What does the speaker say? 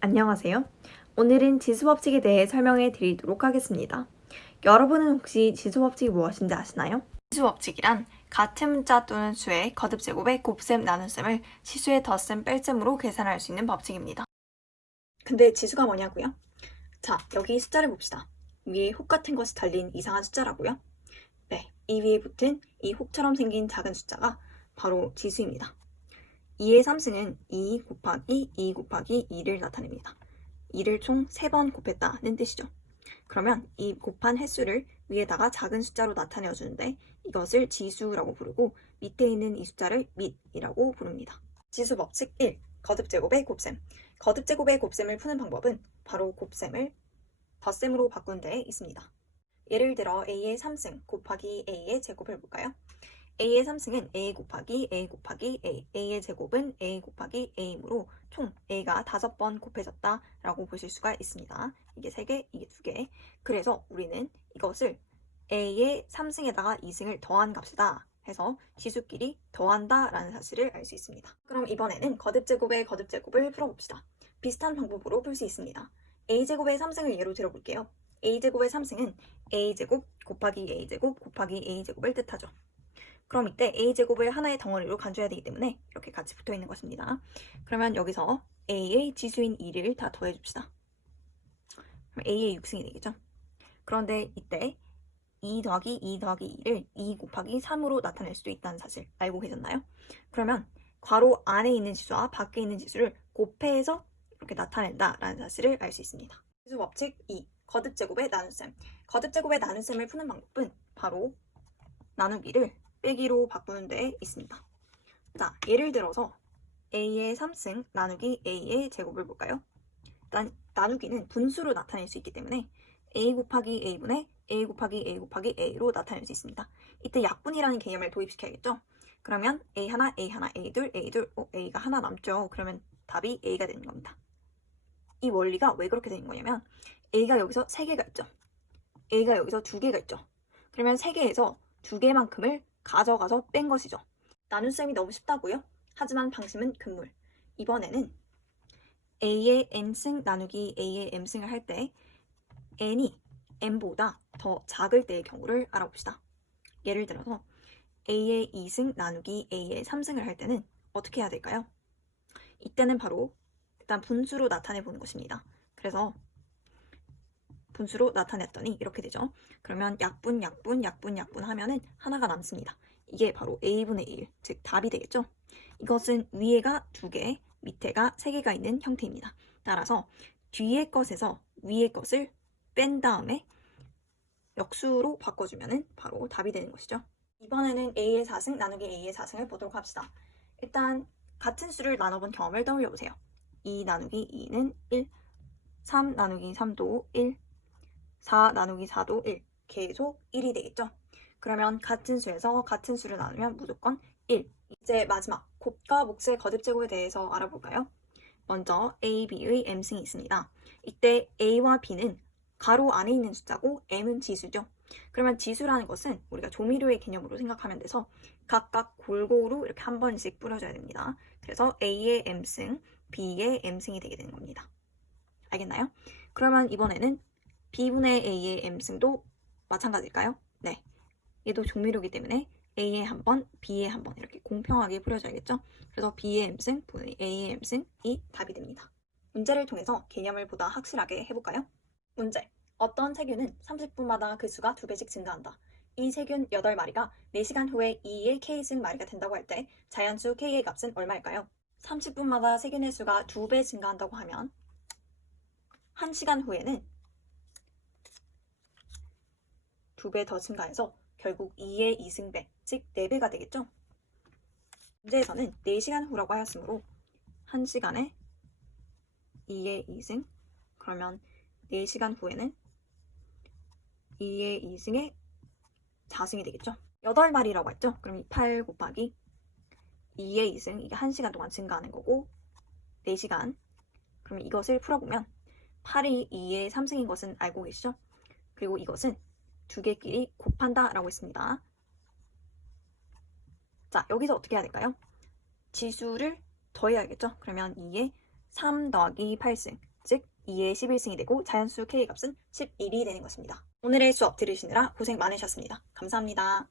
안녕하세요. 오늘은 지수법칙에 대해 설명해 드리도록 하겠습니다. 여러분은 혹시 지수법칙이 무엇인지 아시나요? 지수법칙이란 같은 문자 또는 수의 거듭제곱의 곱셈 나눗셈을 시수의 덧셈 뺄셈으로 계산할 수 있는 법칙입니다. 근데 지수가 뭐냐고요? 자, 여기 숫자를 봅시다. 위에 혹 같은 것이 달린 이상한 숫자라고요? 네, 이 위에 붙은 이 혹처럼 생긴 작은 숫자가 바로 지수입니다. 2의 3승은 2 곱하기 2 곱하기 2를 나타냅니다. 2를 총 3번 곱했다는 뜻이죠. 그러면 이 곱한 횟수를 위에다가 작은 숫자로 나타내 주는데 이것을 지수라고 부르고 밑에 있는 이 숫자를 밑이라고 부릅니다. 지수 법칙 1. 거듭제곱의 곱셈. 거듭제곱의 곱셈을 푸는 방법은 바로 곱셈을 덧셈으로 바꾸는 데 있습니다. 예를 들어 a의 3승 곱하기 a의 제곱을 볼까요? a의 3승은 a 곱하기 a 곱하기 a, a의 제곱은 a 곱하기 a이므로 총 a가 5번 곱해졌다 라고 보실 수가 있습니다. 이게 3개, 이게 2개. 그래서 우리는 이것을 a의 3승에다가 2승을 더한 값이다 해서 지수끼리 더한다 라는 사실을 알 수 있습니다. 그럼 이번에는 거듭제곱의 거듭제곱을 풀어봅시다. 비슷한 방법으로 풀 수 있습니다. a제곱의 3승을 예로 들어볼게요. a제곱의 3승은 a제곱 곱하기 a제곱 곱하기 a제곱을 뜻하죠. 그럼 이때 a제곱을 하나의 덩어리로 간주해야 되기 때문에 이렇게 같이 붙어 있는 것입니다. 그러면 여기서 a의 지수인 2를 다 더해줍시다. 그럼 a의 6승이 되겠죠. 그런데 이때 2 더하기 2 더하기 2를 2 곱하기 3으로 나타낼 수도 있다는 사실 알고 계셨나요? 그러면 괄호 안에 있는 지수와 밖에 있는 지수를 곱해서 이렇게 나타낸다라는 사실을 알 수 있습니다. 지수 법칙 2. 거듭제곱의 나눗셈. 거듭제곱의 나눗셈을 푸는 방법은 바로 나누기를 빼기로 바꾸는 데 있습니다. 자, 예를 들어서 a의 3승 나누기 a의 제곱을 볼까요? 일단 나누기는 분수로 나타낼 수 있기 때문에 a 곱하기 a분의 a 곱하기 a 곱하기 a로 나타낼 수 있습니다. 이때 약분이라는 개념을 도입시켜야겠죠? 그러면 a 하나, a 하나, a 둘, a 둘, a가 하나 남죠? 그러면 답이 a가 되는 겁니다. 이 원리가 왜 그렇게 되는 거냐면 a가 여기서 3개가 있죠? a가 여기서 2개가 있죠? 그러면 3개에서 2개만큼을 가져가서 뺀 것이죠. 나눗셈이 너무 쉽다고요? 하지만 방심은 금물. 이번에는 a의 n승 나누기 a의 m승을 할 때 n이 m보다 더 작을 때의 경우를 알아봅시다. 예를 들어서 a의 2승 나누기 a의 3승을 할 때는 어떻게 해야 될까요? 이때는 바로 일단 분수로 나타내 보는 것입니다. 그래서 분수로 나타냈더니 이렇게 되죠. 그러면 약분, 약분, 약분, 약분 하면은 하나가 남습니다. 이게 바로 a분의 1, 즉 답이 되겠죠. 이것은 위에가 2개, 밑에가 3개가 있는 형태입니다. 따라서 뒤의 것에서 위의 것을 뺀 다음에 역수로 바꿔주면 바로 답이 되는 것이죠. 이번에는 a의 4승 나누기 a의 4승을 보도록 합시다. 일단 같은 수를 나눠본 경험을 떠올려보세요. 2 나누기 2는 1, 3 나누기 3도 1, 4 나누기 4도 1, 계속 1이 되겠죠? 그러면 같은 수에서 같은 수를 나누면 무조건 1. 이제 마지막 곱과 몫의 거듭제곱에 대해서 알아볼까요? 먼저 a, b의 m승이 있습니다. 이때 a와 b는 가로 안에 있는 숫자고 m은 지수죠. 그러면 지수라는 것은 우리가 조미료의 개념으로 생각하면 돼서 각각 골고루 이렇게 한 번씩 뿌려줘야 됩니다. 그래서 a의 m승, b의 m승이 되게 되는 겁니다. 알겠나요? 그러면 이번에는 b분의 a의 m승도 마찬가지일까요? 네. 얘도 조미료이기 때문에 a의 한 번, b의 한 번 이렇게 공평하게 뿌려줘야겠죠? 그래서 b의 m승 분의 a의 m승이 답이 됩니다. 문제를 통해서 개념을 보다 확실하게 해볼까요? 문제. 어떤 세균은 30분마다 그 수가 2배씩 증가한다. 이 세균 8마리가 4시간 후에 2의 k승 마리가 된다고 할 때 자연수 k의 값은 얼마일까요? 30분마다 세균의 수가 2배 증가한다고 하면 1시간 후에는 2배 더 증가해서 결국 2의 2승배, 즉 4배가 되겠죠? 문제에서는 4시간 후라고 하였으므로 1시간에 2의 2승, 그러면 4시간 후에는 2의 2승의 4승이 되겠죠? 8마리라고 했죠? 그럼 이 8 곱하기 2의 2승, 이게 1시간 동안 증가하는 거고 4시간, 그럼 이것을 풀어보면 8이 2의 3승인 것은 알고 계시죠? 그리고 이것은 두 개끼리 곱한다 라고 했습니다. 자, 여기서 어떻게 해야 될까요? 지수를 더해야겠죠? 그러면 2의 3 더하기 8승, 즉 2의 11승이 되고 자연수 K값은 11이 되는 것입니다. 오늘의 수업 들으시느라 고생 많으셨습니다. 감사합니다.